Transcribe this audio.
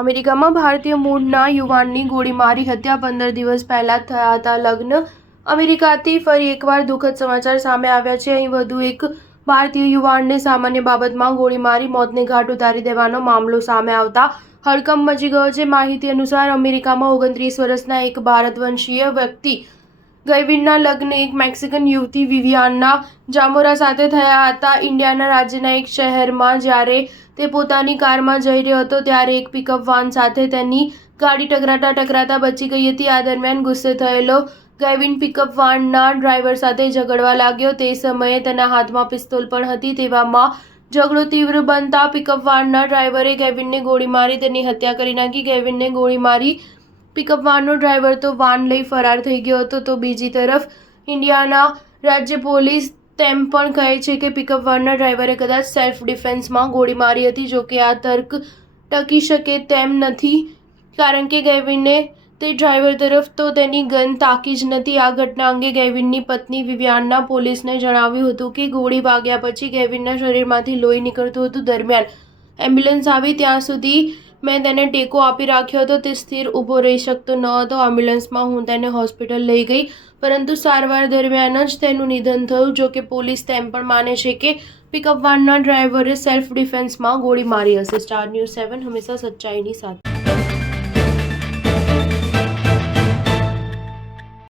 અમેરિકામાં ભારતીય મૂળના યુવાનની ગોળીમારી હત્યા 15 દિવસ પહેલા થયા હતા. લગ્ન. અમેરિકાથી ફરી એકવાર દુઃખદ સમાચાર સામે આવ્યા છે. અહીં વધુ એક ભારતીય યુવાનને સામાન્ય બાબતમાં ગોળી મારી મોતને ઘાટ ઉતારી દેવાનો મામલો સામે આવતા હડકંપ મચી ગયો છે. માહિતી અનુસાર અમેરિકામાં 29 વર્ષના એક ભારતવંશીય વ્યક્તિ ગેવિનના લગ્ન એક મેક્સિકન યુવતી વિવિયાના જામોરા સાથે થયા હતા. ઇન્ડિયાના રાજ્યના એક શહેરમાં જ્યારે તે પોતાની કારમાં જઈ રહ્યો હતો ત્યારે એક પિકઅપ વાન સાથે તેની ગાડી ટકરાતા બચી ગઈ હતી. આ દરમિયાન ગુસ્સે થયેલો ગેવિન પિકઅપ વાનના ડ્રાઈવર સાથે ઝઘડવા લાગ્યો. તે સમયે તેના હાથમાં પિસ્તોલ પણ હતી. તેવામાં ઝઘડો તીવ્ર બનતા પિકઅપ વાનના ડ્રાઈવરે ગેવિનને ગોળી મારી તેની હત્યા કરી નાખી. ગેવિનને ગોળી મારી પિકઅપ વાનનો ડ્રાઈવર તો વાન લઈ ફરાર થઈ ગયો હતો. તો બીજી તરફ ઇન્ડિયાના રાજ્ય પોલીસ તેમ પણ કહે છે કે પિકઅપ વાનના ડ્રાઈવરે કદાચ સેલ્ફ ડિફેન્સમાં ગોળી મારી હતી. જો કે આ તર્ક ટકી શકે તેમ નથી, કારણ કે ગેવિને તે ડ્રાઈવર તરફ તો તેની ગન તાકી જ નથી. આ ઘટના અંગે ગેવિનની પત્ની વિવિયાના પોલીસને જણાવ્યું હતું કે ગોળી વાગ્યા પછી ગેવિનના શરીરમાંથી લોહી નીકળતું હતું. દરમિયાન એમ્બ્યુલન્સ આવી ત્યાં સુધી મેં તેને ટેકો આપી રાખ્યો હતો. તે સ્થિર ઊભો રહી શકતો ન હતો. એમ્બ્યુલન્સમાં હું તેને હોસ્પિટલ લઈ ગઈ, પરંતુ સારવાર દરમિયાન જ તેનું નિધન થયું. જો કે પોલીસ તેમ પણ માને છે કે પિકઅપ વાનના ડ્રાઈવરે સેલ્ફ ડિફેન્સમાં ગોળી મારી હશે. સ્ટાર ન્યૂઝ 7 હંમેશા સચ્ચાઈની સાથે.